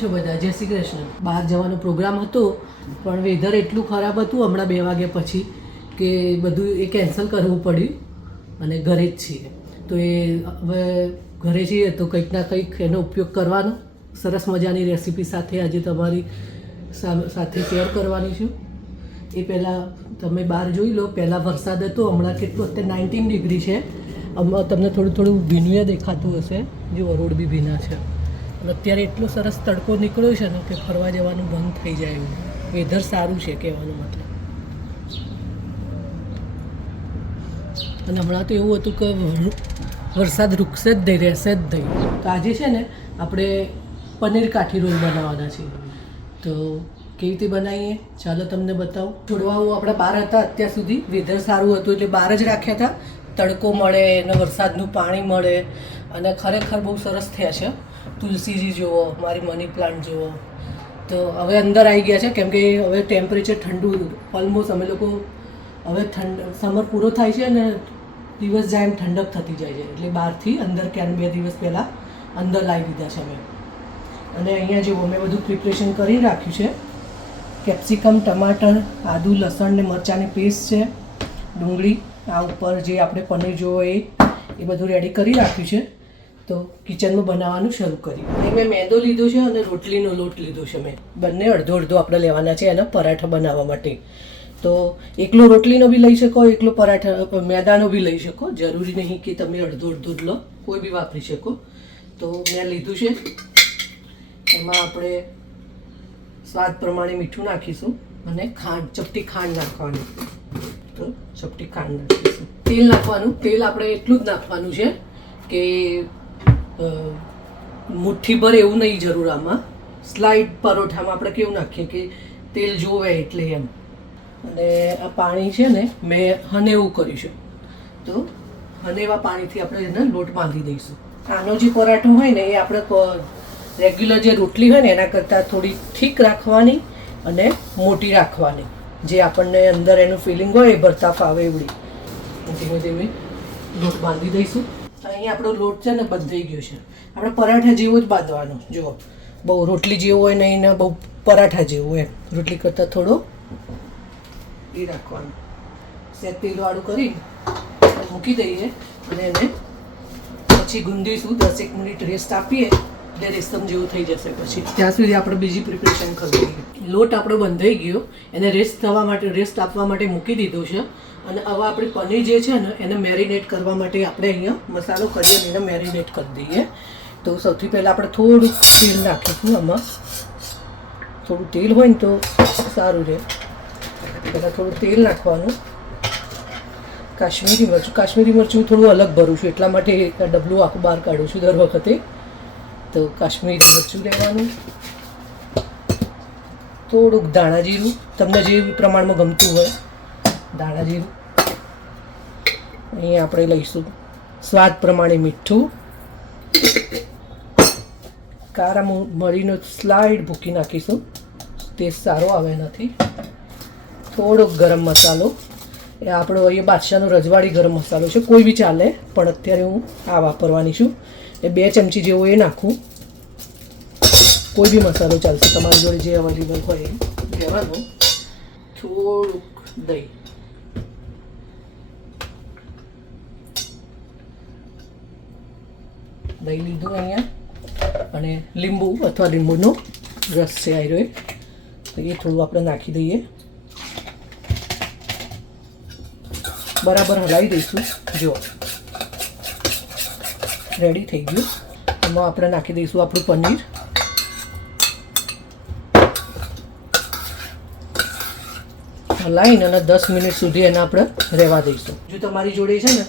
છો બધા? જય શ્રી કૃષ્ણ. બહાર જવાનો પ્રોગ્રામ હતો પણ વેધર એટલું ખરાબ હતું હમણાં 2 વાગ્યા પછી કે બધું એ કેન્સલ કરવું પડ્યું અને ઘરે જ છીએ. તો એ હવે ઘરે છીએ તો કંઈક ના કંઈક એનો ઉપયોગ કરવાનો. સરસ મજાની રેસીપી સાથે આજે તમારી સાથે શેર કરવાની છું. એ પહેલાં તમે બહાર જોઈ લો, પહેલાં વરસાદ હતો, હમણાં કેટલું અત્યારે 19 ડિગ્રી છે. હમણાં તમને થોડું થોડું ભીનું દેખાતું હશે, જો રોડ બી ભીના છે. અને અત્યારે એટલો સરસ તડકો નીકળ્યો છે ને કે ફરવા જવાનું બંધ થઈ જાય એવું. વેધર સારું છે કહેવાનો મતલબ. અને હમણાં તો એવું હતું કે વરસાદ રૂકશે જ નહીં, રહેશે જ નહીં. તો આજે છે ને આપણે પનીર કાઠી રોલ બનાવવાના છે. તો કેવી રીતે બનાવીએ ચાલો તમને બતાવું. છોડવાઓ આપણા બહાર હતા અત્યાર સુધી, વેધર સારું હતું એટલે બહાર જ રાખ્યા હતા. તડકો મળે અને વરસાદનું પાણી મળે અને ખરેખર બહુ સરસ થયા છે. તુલસીજી જુઓ, મારી મની પ્લાન્ટ જુઓ. તો હવે અંદર આવી ગયા છે કેમ કે હવે ટેમ્પરેચર ઠંડુ ઓલમોસ્ટ અમે લોકો હવે સમર પૂરો થાય છે અને દિવસ જાય એમ ઠંડક થતી જાય છે એટલે બહારથી અંદર ક્યાં 2 દિવસ પહેલાં અંદર લાવી દીધા છે અમે. અને અહીંયા જુઓ મેં બધું પ્રિપરેશન કરી રાખ્યું છે. કેપ્સિકમ, ટમાટર, આદુ, લસણ ને મરચાંની પેસ્ટ છે, ડુંગળી, આ ઉપર જે આપણે પનીર જોવો એ બધું રેડી કરી રાખ્યું છે. તો કિચનમાં બનાવવાનું શરૂ કરીએ. અહીં મેં મેંદો લીધો છે અને રોટલીનો લોટ લીધો છે. મેં બંને અડધો અડધો આપણે લેવાના છે એના પરાઠા બનાવવા માટે. તો એકલો રોટલીનો બી લઈ શકો, એકલો પરાઠા મેદાનો બી લઈ શકો. જરૂરી નહીં કે તમે અડધો અડધો જ લો, કોઈ બી વાપરી શકો. તો મેં લીધું છે. એમાં આપણે સ્વાદ પ્રમાણે મીઠું નાખીશું અને ખાંડ, ચપટી ખાંડ નાખવાની. તો ચપટી ખાંડ નાખીશું. તેલ નાખવાનું. તેલ આપણે એટલું જ નાખવાનું છે કે મુઠ્ઠી ભર એવું નહીં જરૂર. આમાં સ્લાઇડ પરોઠામાં આપણે કેવું નાખીએ કે તેલ જોવે એટલે એમ. અને આ પાણી છે ને મેં હનેવું કરીશું. તો હનેવા પાણીથી આપણે એને લોટ બાંધી દઈશું. આનો જે પરાઠો હોય ને એ આપણે રેગ્યુલર જે રોટલી હોય ને એના કરતાં થોડી ઠીક રાખવાની અને મોટી રાખવાની, જે આપણને અંદર એનું ફિલિંગ હોય એ ભરતા ફાવે એવડી. ધીમે ધીમે લોટ બાંધી દઈશું. અહીં આપણો લોટ છે ને બંધાઈ ગયો છે. આપણે પરાઠા જેવો જ બાંધવાનો. જુઓ, બહુ રોટલી જેવો હોય નહીં ને બહુ પરાઠા જેવું એમ. રોટલી કરતાં થોડો એ રાખવાનું. સેજ તેલવાળું કરી મૂકી દઈએ અને એને પછી ગુંદીશું. 10 મિનિટ રેસ્ટ આપીએ એટલે રેશમ જેવું થઈ જશે. પછી ત્યાં સુધી આપણે બીજી પ્રિપરેશન કરી દઈએ. લોટ આપણો બંધાઈ ગયો, એને રેસ્ટ આપવા માટે મૂકી દીધો છે. અને હવે આપણી પનીર જે છે ને એને મેરિનેટ કરવા માટે આપણે અહીંયા મસાલો કરી અને એને મેરિનેટ કરી દઈએ. તો સૌથી પહેલાં આપણે થોડુંક તેલ નાખીશું. આમાં થોડું તેલ હોય ને તો સારું રહે. પહેલાં થોડું તેલ નાખવાનું. કાશ્મીરી મરચું થોડું અલગ ભરું છું એટલા માટે ડબલું આખું બહાર કાઢું છું દર વખતે. તો કાશ્મીરી મરચું લેવાનું. થોડુંક ધાણા જીરું, તમને જે પ્રમાણમાં ગમતું હોય ધાણા જીરું. અહીંયા આપણે લઈશું સ્વાદ પ્રમાણે મીઠું. કારા મરીનો સ્લાઇડ ભૂકી નાખીશું, ટેસ્ટ સારો આવે નથી. થોડોક ગરમ મસાલો, એ આપણો અહીંયા બાદશાહનો રજવાડી ગરમ મસાલો છે, કોઈ બી ચાલે પણ અત્યારે હું આ વાપરવાની છું. એ 2 ચમચી જેવો એ નાખું. કોઈ બી મસાલો ચાલશે, તમારી જોડે જે અવેલેબલ હોય એ લેવાનું. થોડુંક દહીં, લીધું અહીંયા. અને લીંબુ અથવા લીંબુનો રસ છે આયરો, તો એ થોડું આપણે નાખી દઈએ. બરાબર હલાવી દઈશું. જો રેડી થઈ ગયું. એમાં આપણે નાખી દઈશું આપણું પનીર. હલાવીને અને 10 મિનિટ સુધી એને આપણે રહેવા દઈશું. જો તમારી જોડે છે ને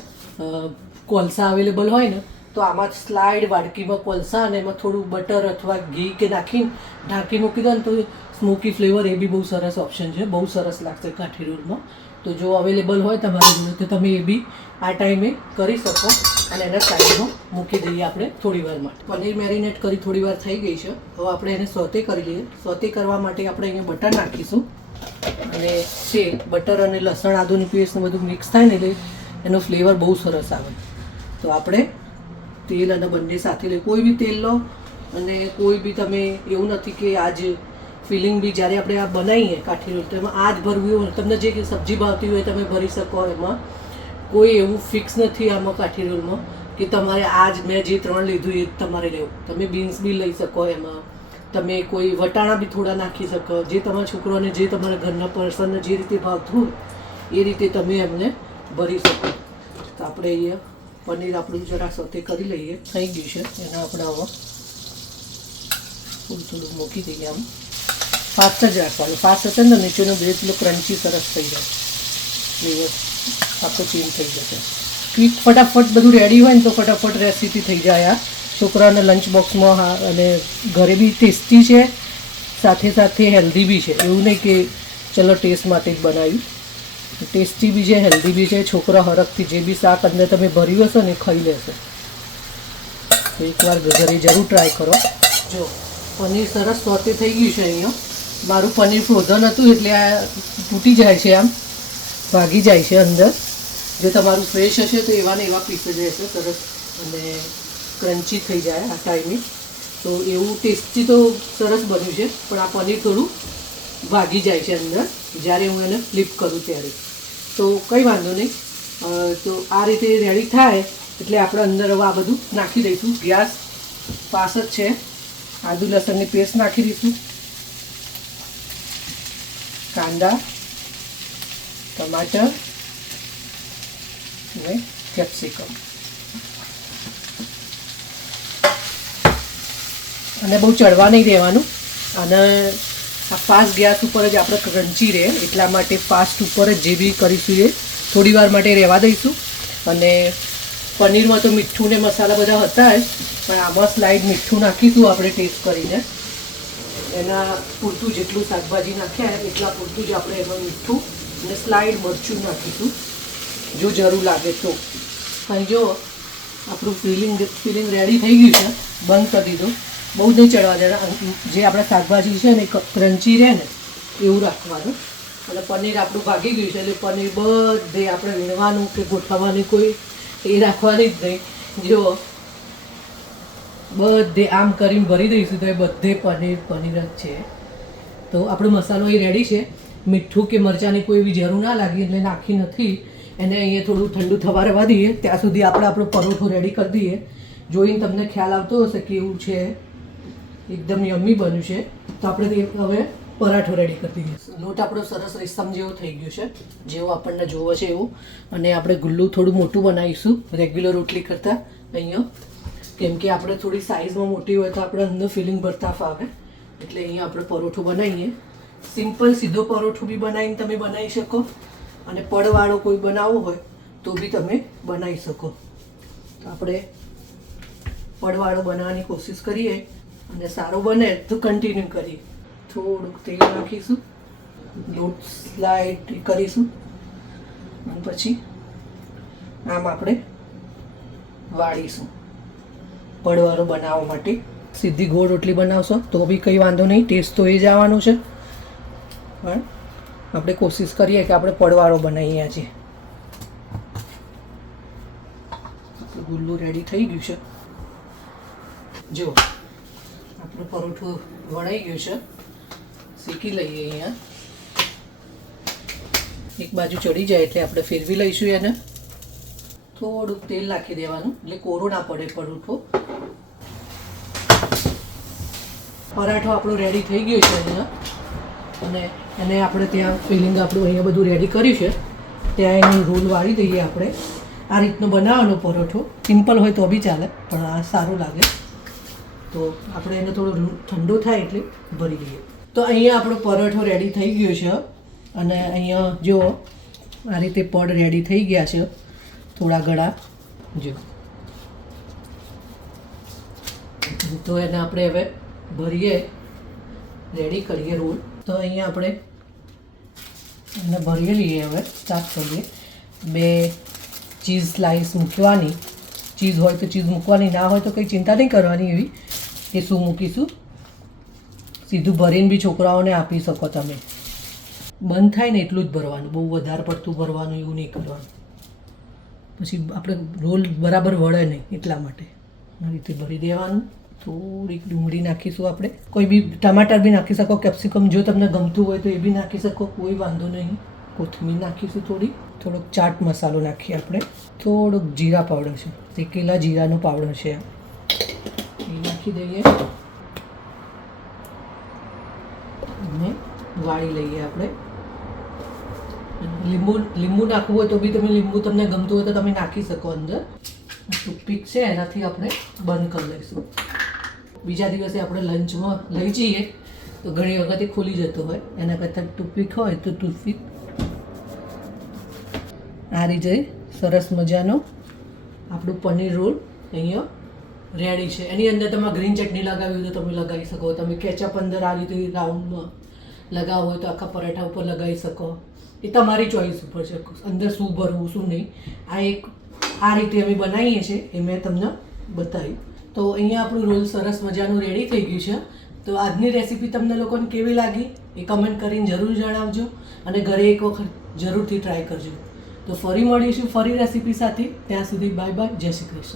કોલસા અવેલેબલ હોય ને તો આમાં સ્લાઇડ વાડકીમાં કોલસા અને એમાં થોડું બટર અથવા ઘી કે નાખીને ઢાંકી મૂકી દો ને તો સ્મોકી ફ્લેવર એ બી બહુ સરસ ઓપ્શન છે. બહુ સરસ લાગશે કાઠી રોલમાં. તો જો અવેલેબલ હોય તમારી જોડે તો તમે એ બી આ ટાઈમે કરી શકો. અને એના સાઈડમાં મૂકી દઈએ આપણે થોડી વાર માટે. પનીર મેરિનેટ કરી થોડી વાર થઈ ગઈ છે. હવે આપણે એને સોતે કરી લઈએ. સોતે કરવા માટે આપણે અહીંયા બટર નાખીશું અને બટર અને લસણ આદુની પેસ્ટ બધું મિક્સ થાય ને એટલે એનો ફ્લેવર બહુ સરસ આવે. તો આપણે તેલ અને બંને સાથે લઈ, કોઈ બી તેલ લો અને કોઈ બી તમે એવું નથી કે આજ ફિલિંગ બી જ્યારે આપણે આ બનાવીએ કાઠી રોલ તો એમાં આ જ ભરવું હોય, તમને જે સબ્જી ભાવતી હોય તમે ભરી શકો. એમાં કોઈ એવું ફિક્સ નથી આમાં કાઠી રોલમાં કે તમારે આ જ મેં જે 3 લીધું એ જ તમારે લેવું. તમે બીન્સ બી લઈ શકો, એમાં તમે કોઈ વટાણા બી થોડા નાખી શકો, જે તમારા છોકરાઓને જે તમારા ઘરના પર્સનને જે રીતે ભાવતું હોય એ રીતે તમે એમને ભરી શકો. તો આપણે અહીંયા પનીર આપણું જરા સોતે કરી લઈએ. થઈ ગયું છે એને આપણે હવે થોડું મૂકી દઈએ. આમ ફાસ્ટ જ રાખવાનું, ફાસ્ટ હશે ને નીચેનો બેઝ પેલો ક્રન્ચી સરસ થઈ જાય, ફ્લેવર આખો ચેન્જ થઈ જશે. ક્વિક ફટાફટ બધું રેડી હોય ને તો ફટાફટ રેસીપી થઈ જાય આ છોકરાઓને લંચ બોક્સમાં. હા, અને ઘરે બી ટેસ્ટી છે, સાથે સાથે હેલ્ધી બી છે. એવું નહીં કે ચલો ટેસ્ટ માટે જ બનાવ્યું, ટેસ્ટી બી છે, હેલ્ધી બી છે. છોકરા હરખથી જે બી શાક અંદર તમે ભર્યું હશો ને એ ખાઈ લેશે. એકવાર ઘરે જરૂર ટ્રાય કરો. જો પનીર સરસ સોતે થઈ ગયું છે. અહીંયા મારું પનીર ફ્રોઝન હતું એટલે આ તૂટી જાય છે, આમ ભાગી જાય છે અંદર. જો તમારું ફ્રેશ હશે તો એવા ને એવા પીસ જ રહેશે સરસ અને ક્રન્ચી થઈ જાય આ ટાઈમે. તો એવું ટેસ્ટી તો સરસ બન્યું છે, પણ આ પનીર થોડું ભાગી જાય છે અંદર જ્યારે હું એને ફ્લિપ કરું ત્યારે. તો કંઈ વાંધો નહીં. તો આ રીતે રેડી થાય એટલે આપણે અંદર હવે આ બધું નાખી દઈશું. ગેસ પાસ જ છે. આદુ લસણની પેસ્ટ નાખી દઈશું, કાંદા, ટમાટર અને કેપ્સિકમ. અને બહુ ચડવા નહીં દેવાનું. અને આ ફાસ્ટ ગેસ ઉપર જ આપણે ક્રન્ચી રહે એટલા માટે ફાસ્ટ ઉપર જ જે બી કરીશું એ થોડી વાર માટે રહેવા દઈશું. અને પનીરમાં તો મીઠું ને મસાલા બધા હતા જ, પણ આમાં સ્લાઇડ મીઠું નાખીશું આપણે ટેસ્ટ કરીને. એના પૂરતું જેટલું શાકભાજી નાખ્યા એટલા પૂરતું જ આપણે એમાં મીઠું અને સ્લાઇડ મરચું નાખીશું જો જરૂર લાગે તો. અને જો આપણું ફિલિંગ રેડી થઈ ગયું છે. બંધ કરી દીધું. બહુ નહીં ચડવા દેના. જે આપણા શાકભાજી છે ને ક્રન્ચી રહે ને એવું રાખવાનું. અને પનીર આપણું ભાગી ગયું છે એટલે પનીર બધે આપણે વીણવાનું કે ગોઠવવાની કોઈ એ રાખવાની જ નહીં. જો બધે આમ કરીને ભરી દઈશું તો એ બધે પનીર જ છે. તો આપણો મસાલો એ રેડી છે. મીઠું કે મરચાંની કોઈ એવી જરૂર ના લાગી એટલે નાખી નથી. એને અહીંયા થોડું ઠંડુ થવા રહેવા દઈએ. ત્યાં સુધી આપણે આપણો પરોઠો રેડી કરી દઈએ. જોઈને તમને ખ્યાલ આવતો હશે કેવું છે. એકદમ યમ્મી બન્યું છે. તો આપણે હવે પરાઠો રેડી કરી દઈએ. લોટ આપણો સરસ રેશમ જેવો થઈ ગયો છે, જેવો આપણને જોવો છે એવું. અને આપણે ગુલ્લું થોડું મોટું બનાવીશું રેગ્યુલર રોટલી કરતાં અહીંયા, કેમ કે આપણે થોડી સાઇઝમાં મોટી હોય તો આપણે અંદર ફિલિંગ ભરતા ફાવે. એટલે અહીંયા આપણે પરોઠો બનાવીએ. સિમ્પલ સીધો પરોઠો બી બનાવીને તમે બનાવી શકો, અને પડવાળો કોઈ બનાવવો હોય તો બી તમે બનાવી શકો. તો આપણે પડવાળો બનાવવાની કોશિશ કરીએ અને સારો બને તો કન્ટિન્યુ કરીએ. થોડુંક તેલ નાખીશું, લોટ સ્લાઇડ કરીશું અને પછી આમ આપણે વાળીશું. પડવાળો બનાવવા માટે સીધી ગોળ રોટલી બનાવશો તો બી કંઈ વાંધો નહીં, ટેસ્ટ તો એ જ આવવાનો છે. પણ આપણે કોશિશ કરીએ કે આપણે પડવાળો બનાવીએ. આજે ગુલ્લું રેડી થઈ ગયું છે. જો આપણું પરોઠું વણાઈ ગયું છે. શેકી લઈએ. અહીંયા એક બાજુ ચડી જાય એટલે આપણે ફેરવી લઈશું એને. થોડુંક તેલ નાખી દેવાનું એટલે કોરો ના પડે પરોઠો. પરાઠો આપણો રેડી થઈ ગયો છે અહીંયા. અને એને આપણે ત્યાં ફિલિંગ આપણું અહીંયા બધું રેડી કર્યું છે ત્યાં એની રોલ વાળી દઈએ. આપણે આ રીતનો બનાવવાનો પરોઠો. સિમ્પલ હોય તો બી ચાલે, પણ આ સારું લાગે. તો આપણે એને થોડો ઠંડો થાય એટલે ભરી દઈએ. તો અહીંયા આપણો પરોઠો રેડી થઈ ગયો છે. અને અહીંયા જો આ રીતે પડ રેડી થઈ ગયા છે થોડા ઘણા. જો તો એને આપણે હવે ભરીએ, રેડી કરીએ રોલ. તો અહીંયા આપણે એને ભરી લઈએ. હવે સ્ટાર્ટ કરીએ. 2 ચીઝ સ્લાઇસ મૂકવાની. ચીઝ હોય તો ચીઝ મૂકવાની, ના હોય તો કંઈ ચિંતા નહીં કરવાની એવી કે શું મૂકીશું. સીધું ભરીને બી છોકરાઓને આપી શકો તમે. બંધ થાય ને એટલું જ ભરવાનું, બહુ વધારે પડતું ભરવાનું એવું નહીં કરવાનું. પછી આપણે રોલ બરાબર વળે નહીં એટલા માટે આ રીતે ભરી દેવાનું. થોડીક ડુંગળી નાખીશું આપણે. કોઈ બી ટમાટર બી નાખી શકો, કેપ્સિકમ જો તમને ગમતું હોય તો એ બી નાખી શકો, કોઈ વાંધો નહીં. કોથમીર નાખીશું થોડી. થોડોક ચાટ મસાલો નાખીએ આપણે. થોડુંક જીરા પાવડર છે, શેકેલા જીરાનો પાવડર છે, એ નાખી દઈએ અને વાળી લઈએ આપણે. લીંબુ નાખવું હોય તો બી તમે લીંબુ તમને ગમતું હોય તો તમે નાખી શકો અંદર. ટૂથપીક છે એનાથી આપણે બંધ કરી લઈશું. બીજા દિવસે આપણે લંચમાં લઈ જઈએ તો ઘણી વખત એ ખુલી જતો હોય, એના કરતાં ટૂથપીક હોય તો ટૂથપીક. આ રીતે સરસ મજાનો આપણું પનીર રોલ અહીંયા રેડી છે. એની અંદર તમે ગ્રીન ચટણી લગાવી હોય તો તમે લગાવી શકો, તમે કેચઅપ અંદર આ રીતે રાઉન્ડમાં લગાવો હોય તો આખા પરાઠા ઉપર લગાવી શકો. એ તમારી ચોઈસ ઉપર છે, અંદર શું ભરવું શું નહીં. આ રીતે અમે બનાવીએ છીએ એ મેં તમને બતાવ્યું. તો અહીંયા આપણું રોલ સરસ મજાનું રેડી થઈ ગયું છે. તો આજની રેસીપી તમને લોકોને કેવી લાગી એ કમેન્ટ કરીને જરૂર જણાવજો અને ઘરે એક વખત જરૂરથી ટ્રાય કરજો. તો ફરી મળીશું ફરી રેસીપી સાથે. ત્યાં સુધી બાય બાય, જય શ્રી કૃષ્ણ.